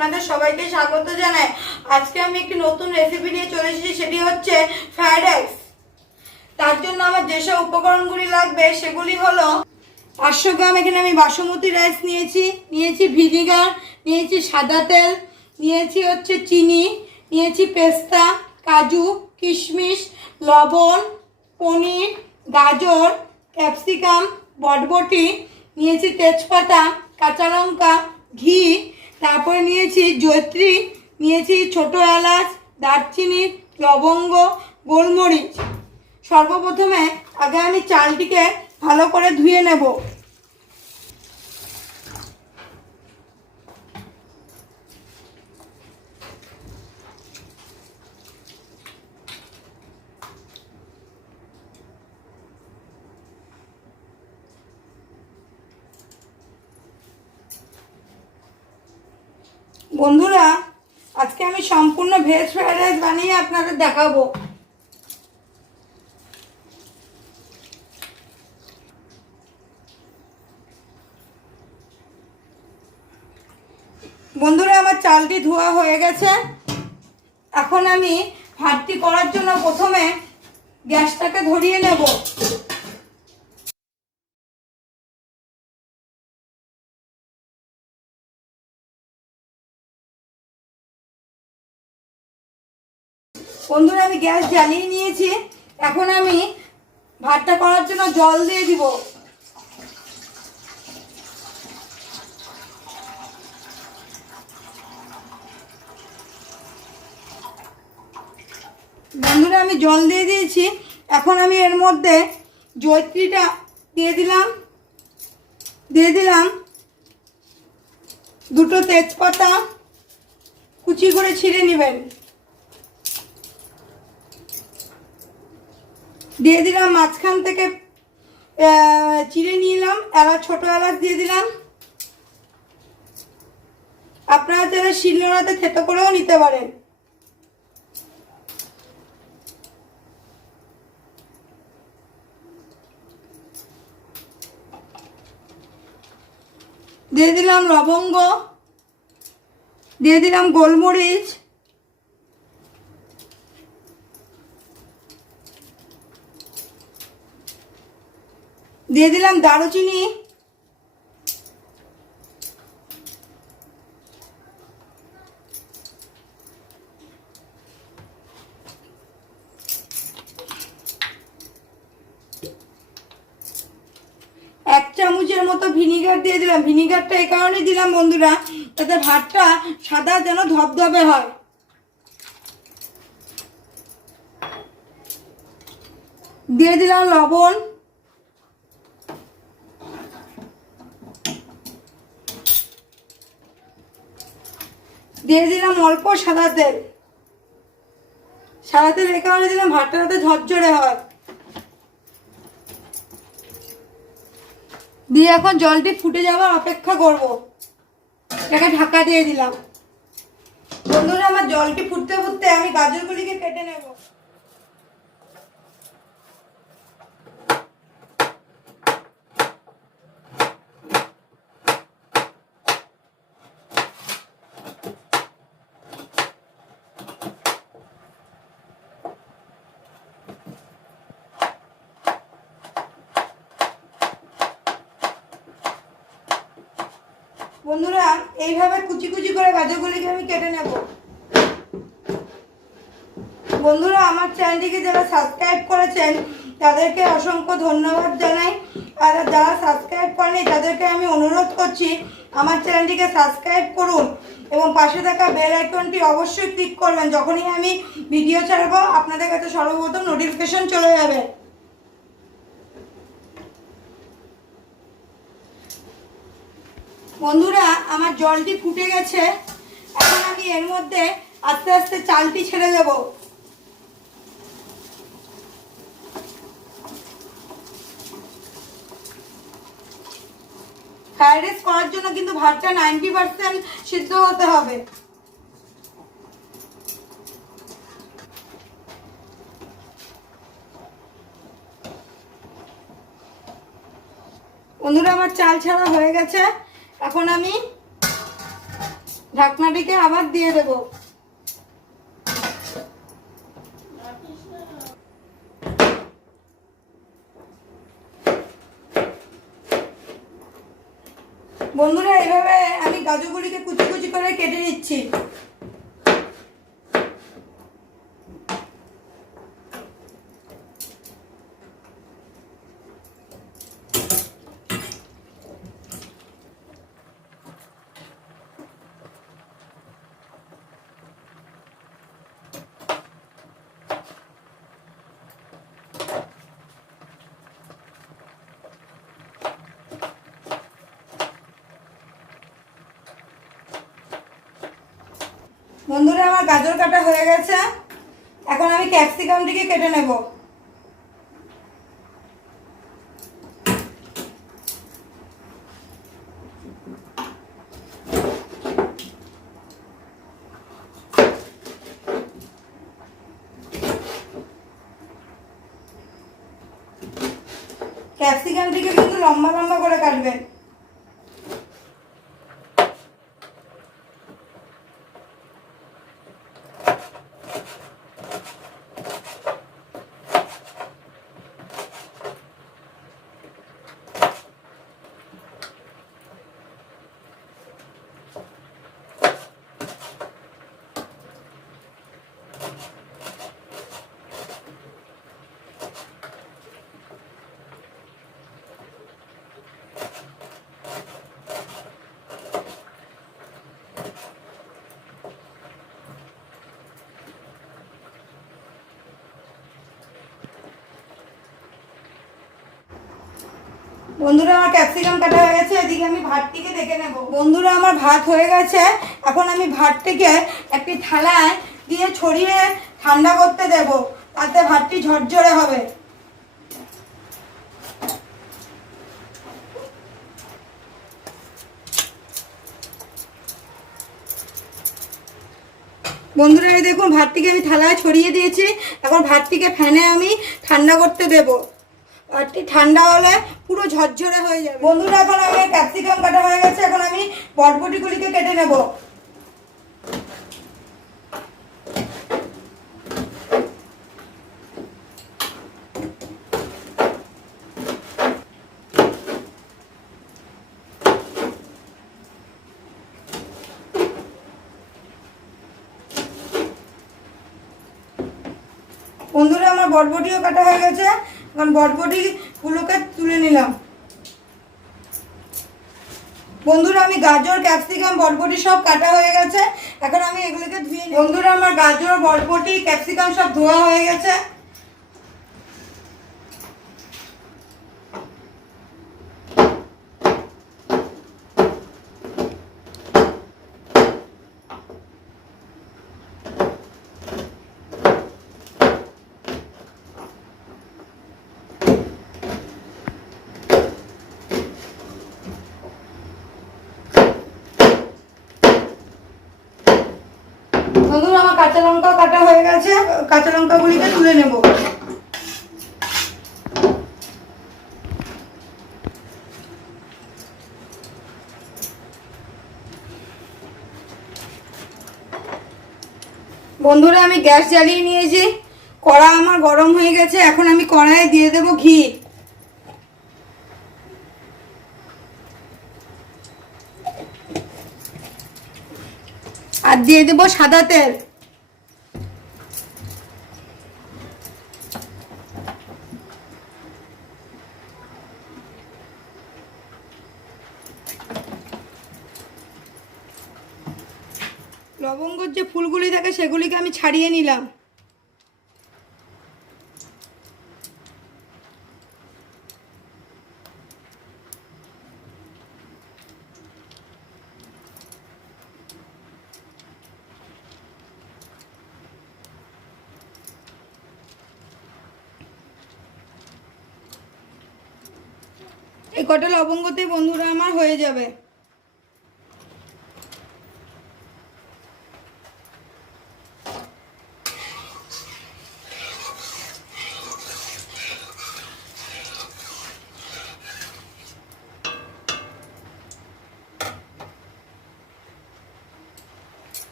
আপনাদের সবাইকে স্বাগত জানাই। আজকে আমি একটি নতুন রেসিপি নিয়ে চলে এসেছি, সেটি হচ্ছে ফ্রাইড রাইস। তার জন্য আমার যেসব উপকরণগুলি লাগবে সেগুলি হলো 500 গ্রাম এখানে আমি বাসমতি রাইস নিয়েছি ভিনিগার, নিয়েছি সাদা তেল, নিয়েছি হচ্ছে চিনি, নিয়েছি পেস্তা, কাজু, কিশমিশ, লবণ, পনির, গাজর, ক্যাপসিকাম, বরবটি, নিয়েছি তেজপাতা, কাঁচা লঙ্কা, ঘি, তারপরে নিয়েছি জয়ত্রী, নিয়েছি ছোটো এলাচ, দারচিনি, লবঙ্গ, গোলমরিচ। সর্বপ্রথমে আগে আমি চালটিকে ভালো করে ধুয়ে নেব। বন্ধুরা, আজকে আমি সম্পূর্ণ ভেজ ফ্রাইড রাইস বানিয়ে আপনাদের দেখাবো। বন্ধুরা, আমার চালটি ধোয়া হয়ে গেছে। এখন আমি ভাতটি করার জন্য প্রথমে গ্যাসটাকে ধরিয়ে নেব। বন্ধুরা, আমি গ্যাস জ্বালিয়ে নিয়েছি। এখন আমি ভাতটা করার জন্য জল দিয়ে দিব। বন্ধুরা, আমি জল দিয়ে দিয়েছি। এখন আমি এর মধ্যে জয়ত্রীটা দিয়ে দিলাম দুটো তেজপাতা কুচি করে ছিঁড়ে নেবেন। দিয়ে দিলাম মাঝখান থেকে চিড়ে নিলাম এলাচ, ছোটো এলাচ দিয়ে দিলাম। আপনারা যারা শিলনোড়াতে থেতো করেও নিতে পারেন। দিয়ে দিলাম লবঙ্গ, দিয়ে দিলাম গোলমরিচ, দিয়ে দিলাম দারুচিনি, এক চামচের মতো ভিনিগার দিয়ে দিলাম। ভিনিগারটা এই কারণে দিলাম বন্ধুরা, যাতে ভাতটা সাদা যেন ধবধবে হয়। দিয়ে দিলাম লবণ, দিয়ে দিলাম অল্প সাদা তেল। সাদা তেল এই কারণে দিলাম ভাতটা যাতে ঝরঝরে হয়। দিয়ে এখন জলটি ফুটে যাওয়ার অপেক্ষা করব। এটাকে ঢাকা দিয়ে দিলাম। বন্ধুরা, আমার জলটি ফুটতে ফুটতে আমি গাজরগুলিকে কেটে নেব। বন্ধুরা, এইভাবে কুচি কুচি করে গাজরগুলিকে আমি কেটে নেব। বন্ধুরা, আমার চ্যানেলটিকে যারা সাবস্ক্রাইব করেছেন তাদেরকে অসংখ্য ধন্যবাদ জানাই। আর যারা সাবস্ক্রাইব করেনি তাদেরকে আমি অনুরোধ করছি আমার চ্যানেলটিকে সাবস্ক্রাইব করুন এবং পাশে থাকা বেল আইকনটি অবশ্যই ক্লিক করবেন। যখনই আমি ভিডিও ছাড়বো আপনাদের কাছে সর্বপ্রথম নোটিফিকেশন চলে যাবে। বন্ধুরা, আমার জলটি ফুটে গেছে। এখন আমি এর মধ্যে আস্তে আস্তে চালটি ছেড়ে দেব। ফ্রাইড রাইস করার জন্য কিন্তু ভাতটা 90% সিদ্ধ হতে হবে। বন্ধুরা, আমার চাল ছাড়া হয়ে গেছে। এখন আমি ঢাকনাটিকে আবার দিয়ে দেব। বন্ধুরা এইভাবে আমি গাজরগুলিকে কুচি কুচি করে কেটে নিচ্ছি। বন্ধুরা আমার গাজর কাটা হয়ে গেছে, এখন আমি ক্যাপসিকামটিকে কেটে নেব। ক্যাপসিকামটিকে কিন্তু লম্বা লম্বা করে কাটবেন। বন্ধুরা আমার ক্যাপসিকাম কাটা হয়ে গেছে, এদিকে আমি ভাতটিকে দেখে নেব। বন্ধুরা আমার ভাত হয়ে গেছে, এখন আমি ভাতটিকে একটি থালায় দিয়ে ছড়িয়ে ঠান্ডা করতে দেব, তাতে ভাতটি ঝরঝরে হবে। বন্ধুরা এই দেখুন ভাতটিকে আমি থালায় ছড়িয়ে দিয়েছি, এখন ভাতটিকে ফ্যানে আমি ঠান্ডা করতে দেব। ভাতটি ঠান্ডা হলে পুরো ঝরঝরে হয়ে যাবে। বন্ধুরা এখন আমার ক্যাপসিকাম কাটা হয়ে গেছে, এখন আমি বরবটিগুলিকে কেটে নেব। বন্ধুরা আমার বরবটিও কাটা হয়ে গেছে, এখন বরবটিগুলোকে তুলে নিলাম। বন্ধুরা আমি গাজর ক্যাপসিকাম বরবটি সব কাটা হয়ে গেছে, এখন আমি এগুলোকে ধুয়ে নিই। বন্ধুরা আমার গাজর বরবটি ক্যাপসিকাম সব ধোয়া হয়ে গেছে। বন্ধুরা আমার কাঁচা লঙ্কা কাটা হয়ে গেছে, কাঁচা লঙ্কাগুলিকে তুলে নেব। বন্ধুরা আমি গ্যাস জ্বালিয়ে নিয়েছি, কড়া আমার গরম হয়ে গেছে, এখন আমি কড়াইয়ে দিয়ে দেব ঘি। আর দিয়ে দেব সাদা তেল। লবঙ্গর যে ফুলগুলি থাকে সেগুলিকে আমি ছাড়িয়ে নিলাম। এই কটা লবঙ্গতে বন্ধুরা আমার হয়ে যাবে।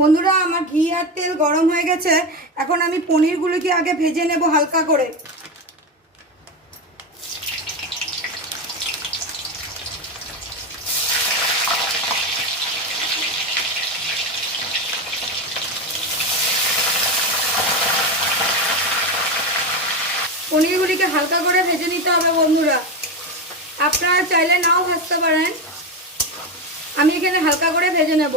বন্ধুরা আমার ঘি আর তেল গরম হয়ে গেছে, এখন আমি পনিরগুলোকে আগে ভেজে নেব হালকা করে। পনিরগুলিকে হালকা করে ভেজে নিতে হবে বন্ধুরা, আপনারা চাইলে নাও ভাজতে পারেন, আমি এখানে হালকা করে ভেজে নেব।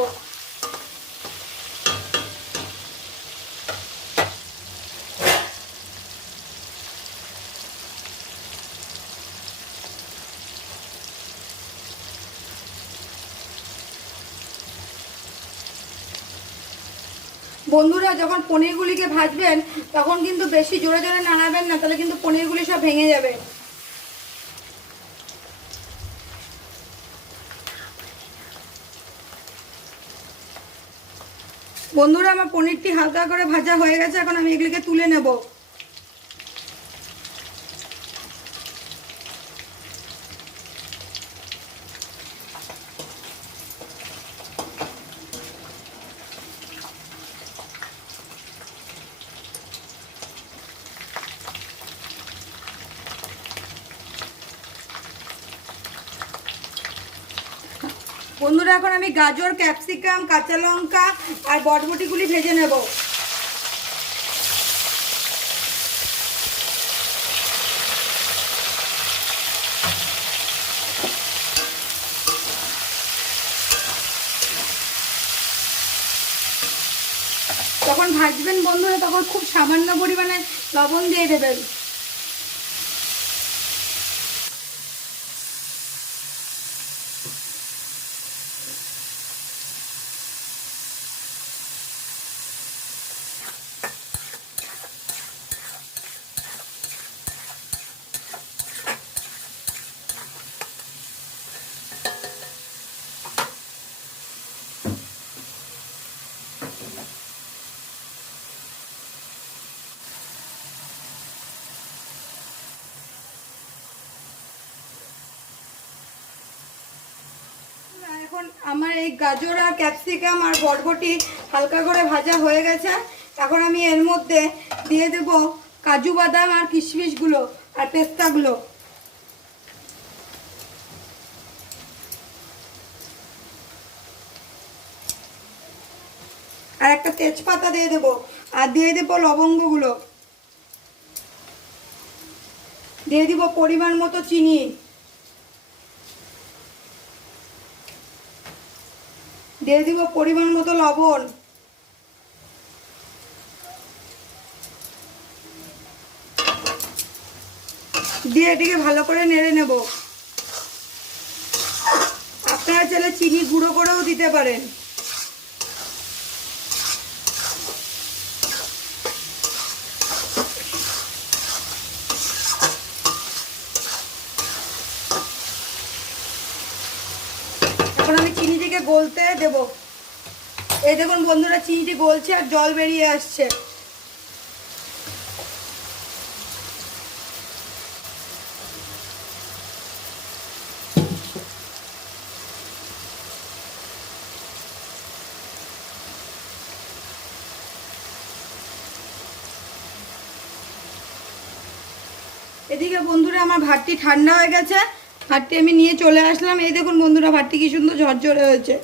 বন্ধুরা যখন পনিরগুলিকে ভাজবেন তখন কিন্তু বেশি জোরে জোরে নাড়াবেন না, তাহলে কিন্তু পনিরগুলি সব ভেঙে যাবে। বন্ধুরা আমার পনিরটি হালকা করে ভাজা হয়ে গেছে, এখন আমি এগুলিকে তুলে নেব। বন্ধুরা এখন আমি গাজর, ক্যাপসিকাম, কাঁচা লঙ্কা আর বরবটিগুলি ভেজে নেব। যখন ভাজবেন বন্ধুরা তখন খুব সামান্য পরিমাণে লবণ দিয়ে দেবেন। এখন আমার এই গাজর আর ক্যাপসিকাম আর বরবটি হালকা করে ভাজা হয়ে গেছে, এখন আমি এর মধ্যে দিয়ে দেব কাজু বাদাম আর কিশমিশগুলো আর পেস্তাগুলো। আর একটা তেজপাতা দিয়ে দেব, আর দিয়ে দেব লবঙ্গগুলো, দিয়ে দিব পরিমাণ মতো চিনি, দিয়ে দিব পরিমাণ মতো লবণ, দিয়ে এটিকে ভালো করে নেড়ে নেব। আপনারা চাইলে চিনি গুঁড়ো করেও দিতে পারেন। এখন আমি চিনিটিকে গলতে দেব। এই দেখুন বন্ধুরা চিনিটি গলছে আর জল বেরিয়ে আসছে। এদিকে বন্ধুরা আমার ভাতটি ঠান্ডা হয়ে গেছে, ভাতটি আমি নিয়ে চলে আসলাম। এই দেখুন বন্ধুরা ভাতটি কি সুন্দর ঝরঝরে হয়েছে।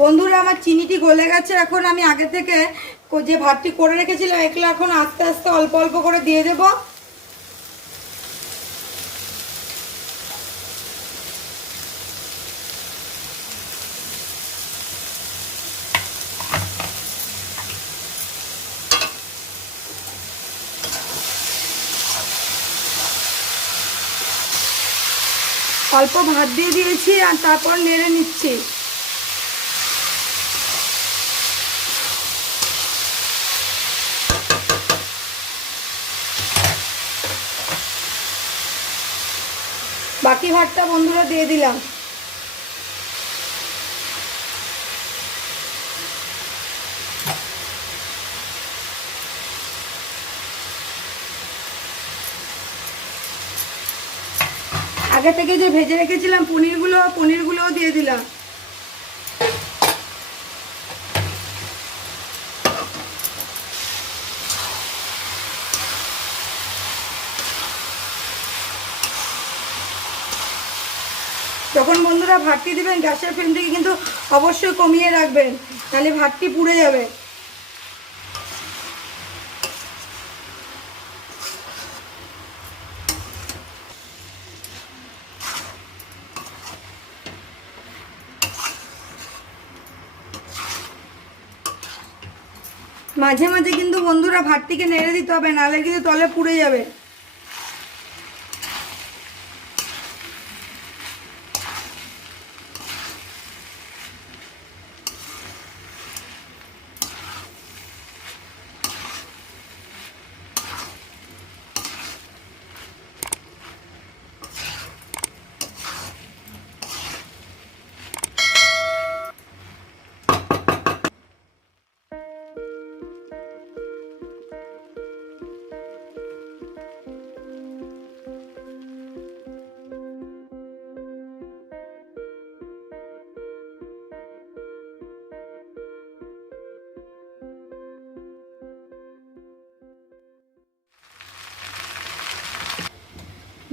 বন্ধুরা আমার চিনিটি গলে গেছে, এখন আমি আগে থেকে যে ভাতটি করে রেখেছিলাম এগুলো এখন আস্তে আস্তে অল্প অল্প করে দিয়ে দেব। অল্প ভাত দিয়ে দিয়েছি আর তারপর নেড়ে নিচ্ছি। বাকি ভাতটা বন্ধুরা দিয়ে দিলাম। আগে থেকে যে ভেজে রেখেছিলাম পনিরগুলোও দিয়ে দিলাম। যখন বন্ধুরা ভাতটি দিবেন গ্যাসের ফ্লেমটিকে কিন্তু অবশ্যই কমিয়ে রাখবেন, তাহলে ভাতটি পুড়ে যাবে। মাঝে মাঝে কিন্তু বন্ধুরা ভাতটিকে নেড়ে দিতে হবে, নাহলে কিন্তু তলে পুড়ে যাবে।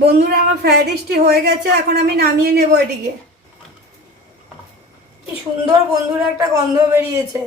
বন্ধুরা আমার ফ্রাইড রাইসটি হয়ে গেছে, এখন আমি নামিয়ে নেব এটিকে। কি সুন্দর বন্ধুরা একটা গন্ধ বেরিয়েছে।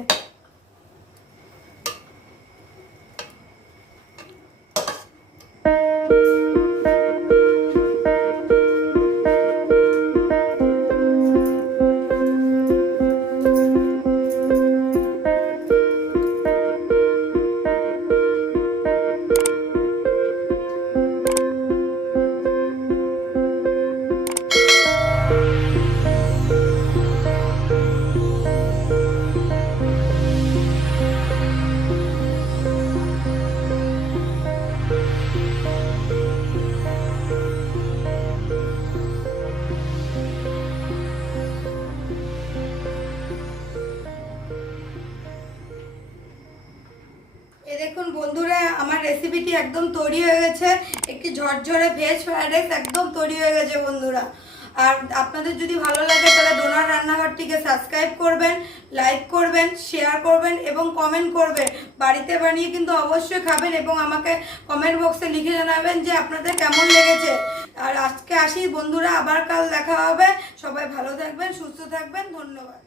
দেখুন বন্ধুরা আমার রেসিপিটি একদম তৈরি হয়ে গেছে। একটি ঝরঝরে ভেজ ফ্রাইড রাইস একদম তৈরি হয়ে গেছে বন্ধুরা। আর আপনাদের যদি ভালো লাগে তাহলে ডোনার রান্নাঘরটিকে সাবস্ক্রাইব করবেন, লাইক করবেন, শেয়ার করবেন এবং কমেন্ট করবেন। বাড়িতে বানিয়ে কিন্তু অবশ্যই খাবেন এবং আমাকে কমেন্ট বক্সে লিখে জানাবেন যে আপনাদের কেমন লেগেছে। আর আজকে আসি বন্ধুরা, আবার কাল দেখা হবে। সবাই ভালো থাকবেন, সুস্থ থাকবেন, ধন্যবাদ।